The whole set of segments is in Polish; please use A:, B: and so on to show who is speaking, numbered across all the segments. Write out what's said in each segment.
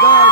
A: Dog.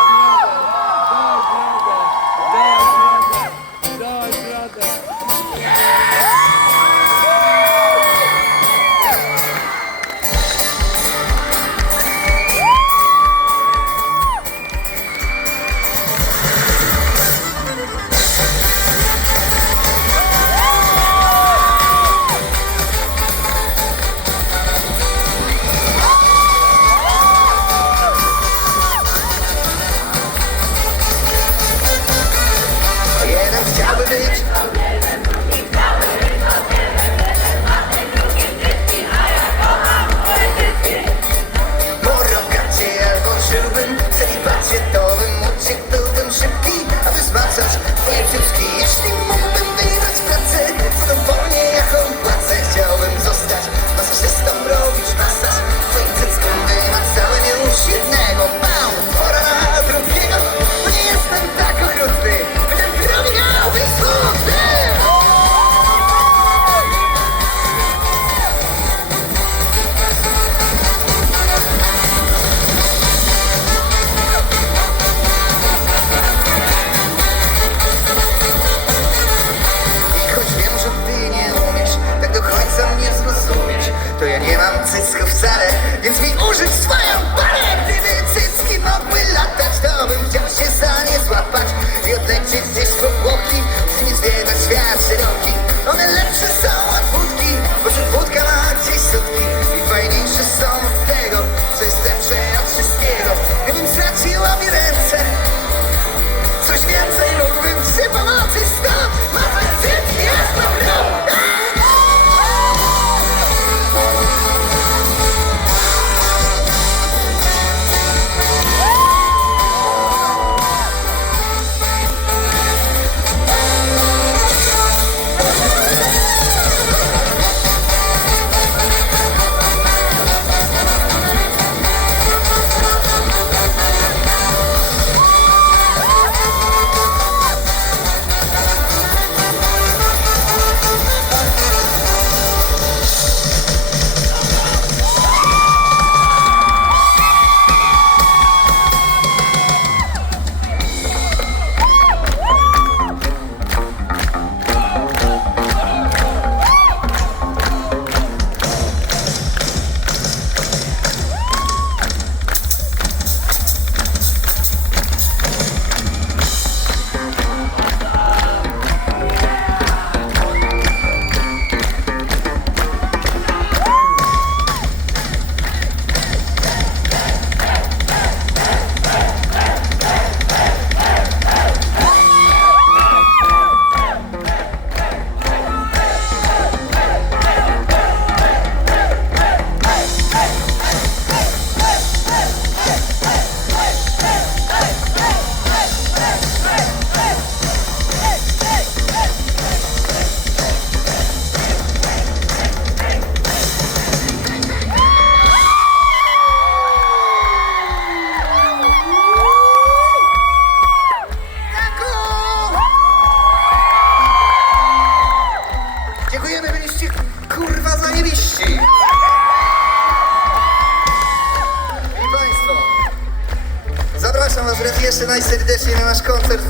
A: Najserdeczniej na nasz koncert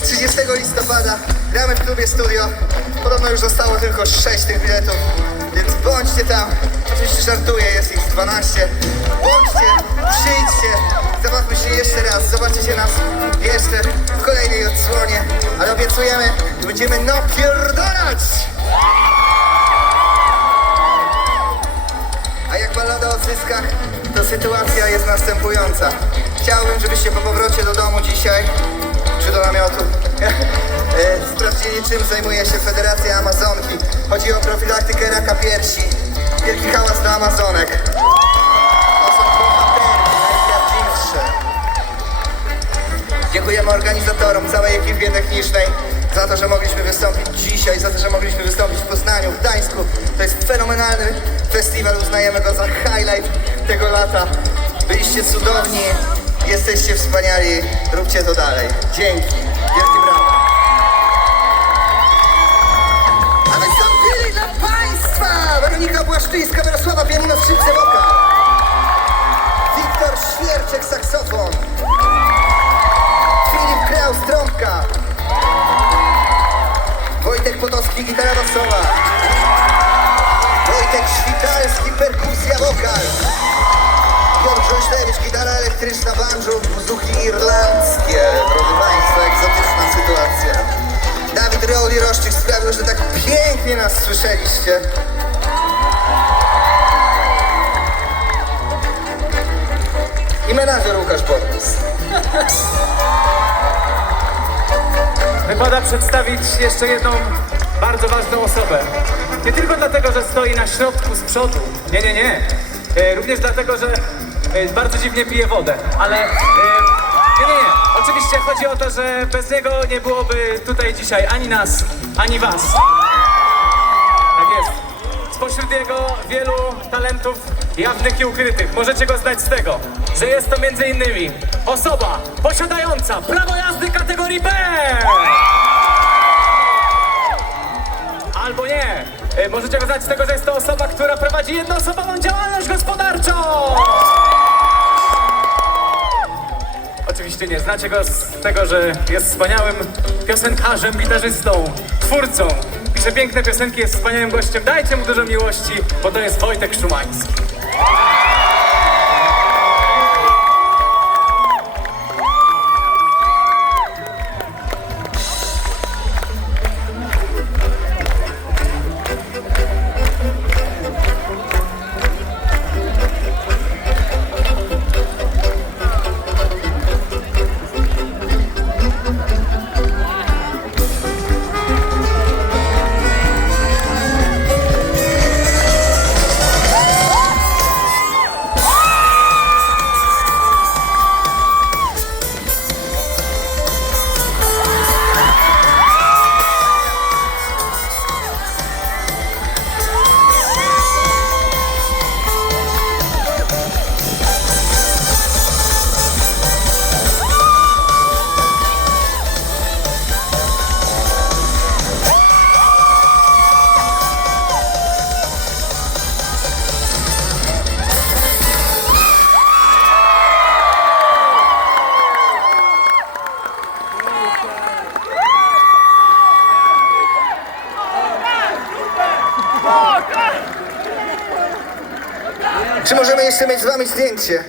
A: yy, 30 listopada. Gramy w klubie studio. Podobno już zostało tylko 6 tych biletów Więc bądźcie tam. Oczywiście żartuję, jest ich 12 Bądźcie, przyjdźcie Zabawmy się jeszcze raz Zobaczycie nas jeszcze w kolejnej odsłonie. Ale obiecujemy, że będziemy napierdalać! A jak ballada o cyskach, to sytuacja jest następująca. Chciałbym, żebyście po powrocie do domu dzisiaj, czy do namiotu, e, sprawdzili, czym zajmuje się Federacja Amazonki. Chodzi o profilaktykę raka piersi. Wielki hałas dla Amazonek. To są bohaterki, najprawdziwsze. Dziękujemy organizatorom, całej ekipie technicznej za to, że mogliśmy wystąpić dzisiaj, za to, że mogliśmy wystąpić w Poznaniu, w Gdańsku. To jest fenomenalny festiwal, uznajemy go za highlight tego lata. Byliście cudowni, Jesteście wspaniali, róbcie to dalej. Dzięki. Wielkie brawa. A wystąpili dla Państwa Weronika Błaszczyńska, Mirosława Pianino, skrzypce wokal. Wiktor Świerczek, saksofon. Filip Kraus, trąbka. Wojtek Potowski, gitara basowa. Wojtek Świtalski, perkusja, wokal elektryczna banjo, muzuki irlandzkie. Drodzy Państwo, egzotyczna sytuacja. Dawid Reoli Roszczyk sprawił, że tak pięknie nas słyszeliście. I menadżer Łukasz Borys.
B: Wypada przedstawić jeszcze jedną bardzo ważną osobę. Nie tylko dlatego, że stoi na środku z przodu. Nie, nie, nie. E, również dlatego, że e, bardzo dziwnie pije wodę. Ale e, nie, nie, nie. Oczywiście chodzi o to, że bez niego nie byłoby tutaj dzisiaj ani nas, ani was. Tak jest. Spośród jego wielu talentów jawnych i ukrytych możecie go znać z tego, że jest to między innymi osoba posiadająca prawo jazdy kategorii B! Albo nie. E, Możecie go znać z tego, że jest to osoba, która prowadzi jednoosobową działalność gospodarczą! Oczywiście nie. Znacie go z tego, że jest wspaniałym piosenkarzem, gitarzystą, twórcą. Pisze piękne piosenki, jest wspaniałym gościem. Dajcie mu dużo miłości, bo to jest Wojtek Szumański.
A: Czy możemy jeszcze mieć z Wami zdjęcie?